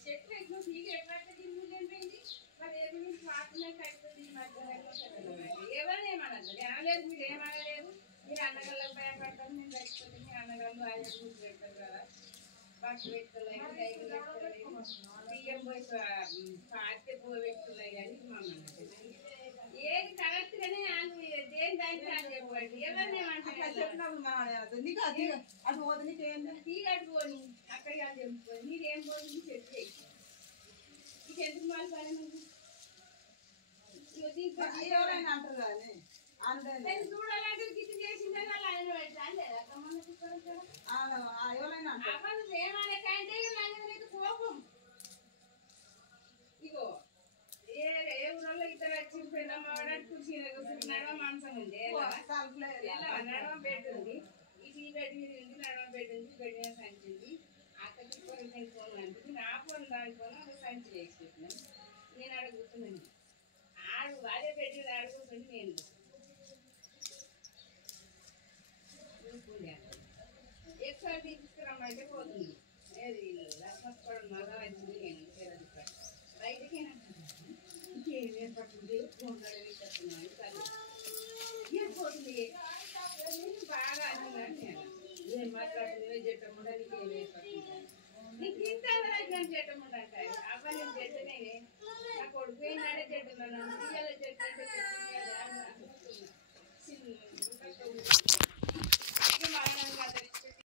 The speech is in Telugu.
చెట్లు ఎట్లా తీగి ఎట్లయితే తిరుగులేండి మరి ఏది మీరు పాటనే కట్టుతుంది ఎవరేమనదు అనలేదు మీరు ఏమనలేదు మీరు అన్నగళ్ళకి భయపడతారు నేను లేకపోతే మీరు అన్నగళ్ళు ఆయన చూసి పెడతారు కదా బస్సు పెట్టున్నాయి బియ్యం పోయి పాతే పోయి పెట్టున్నాయి కానీ మమ్మల్ని ఏది కరెక్ట్ గానే దేని దానికి అని చెప్పండి ఎవరినేమంటారు తీగట్టు పోని అక్కడికి అని చెప్పుకోండి మీరేం పోతుంది చెప్పి నీకు ఎందుకు మాకు పని అంటారు చూడాలంటే గిట్టు చేసిందే వాళ్ళు ఆయన పెట్టాలి ఏమనకంటే నాకు కోపం ఇగో ఏ ఊళ్ళో ఇద్దరు వచ్చి పెద్దమ్మ కుర్చీ నడవ మాంసం ఉంది నడవ బెడ్ ఉంది ఇది బెడ్ మీద ఉంది నడవ బెడ్ ఉంది బెడ్ మీద సంచి ఉంది అక్కడికి ఫోన్ అంటే నా ఫోన్ దానికోను ఒక సంచి వేసి పెట్టినాను నేను ఆడ కూర్చున్నాను ఆడు అదే బెడ్ మీద ఆడుకుంటుంది నేను ఎక్కువ తీసుకురమ్మంటే పోతుంది ఏది లక్ష్మణ్ మళ్ళా వచ్చింది నేను బయటకి ఇంకేం ఏర్పడుతుంది పోతున్నాను సరే పోతుంది